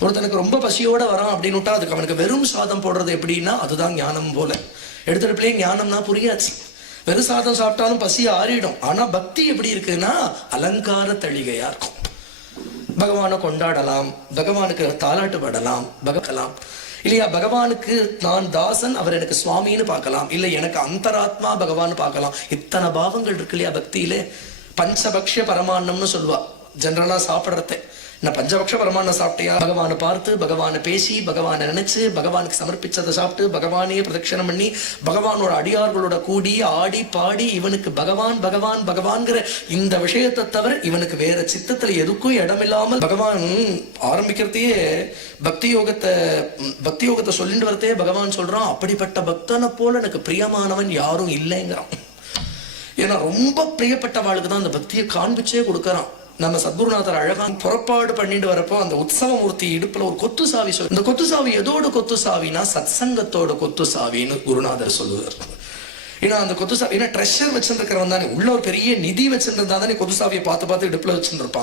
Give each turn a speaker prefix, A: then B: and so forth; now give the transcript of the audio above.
A: ஒருத்தனுக்கு ரொம்ப பசியோட வரான் அப்படின்னு விட்டா அதுக்கு அவனுக்கு வெறும் சாதம் போடுறது எப்படின்னா அதுதான் ஞானம் போல. எடுத்துட்டு ஞானம்னா புரியாச்சு வெறும் சாதம் சாப்பிட்டாலும் பசி ஆறிடும். ஆனா பக்தி எப்படி இருக்குன்னா அலங்கார தழிகையா இருக்கும். பகவானை கொண்டாடலாம். பகவானுக்கு தாலாட்டு பாடலாம். பகக்கலாம் இல்லையா பகவானுக்கு நான் தாசன் அவர் எனக்கு சுவாமின்னு பார்க்கலாம். இல்லை எனக்கு அந்தராத்மா பகவான் பார்க்கலாம். இத்தனை பாவங்கள் இருக்கு இல்லையா பக்தியிலே? பஞ்சபக்ஷ பரமான்னம்னு சொல்லுவா. ஜென்ரலாக சாப்பிட்றத. நான் பஞ்சபக்ஷ பரமான்னம் சாப்பிட்டியா? பகவானை பார்த்து பகவானை பேசி பகவானை நினைச்சு பகவானுக்கு சமர்ப்பிச்சதை சாப்பிட்டு பகவானையே பிரதட்சணம் பண்ணி பகவானோட அடியார்களோட கூடி ஆடி பாடி இவனுக்கு பகவான் பகவான் பகவான்கிற இந்த விஷயத்தை தவிர இவனுக்கு வேற சித்தத்துல எதுக்கும் இடமில்லாமல் பகவான் ஆரம்பிக்கிறதையே பக்தி யோகத்தை பக்தி யோகத்தை சொல்லிட்டு வரதே பகவான் சொல்றான். அப்படிப்பட்ட பக்தனை போல எனக்கு பிரியமானவன் யாரும் இல்லைங்கிறான். ஏன்னா ரொம்ப பிரியப்பட்டவாளுக்கு தான் அந்த பக்தியை காண்பிச்சே கொடுக்கறான். நம்ம சத்குருநாதர் அழகா புறப்பாடு பண்ணிட்டு வரப்போ அந்த உற்சவமூர்த்தி இடுப்புல ஒரு கொத்து சாவி சொல்லு இந்த கொத்து சாவி எதோட கொத்து சாவினா சத்சங்கத்தோட கொத்து சாவின்னு குருநாதர் சொல்லுவார். ஏன்னா அந்த கொத்து சாவி ஏன்னா ட்ரெஷர் வச்சிருக்கிறவன் தானே. உள்ள ஒரு பெரிய நிதி வச்சிருந்தா தானே கொத்து சாவியை பார்த்து பார்த்து இடுப்புல வச்சிருந்திருப்பான்.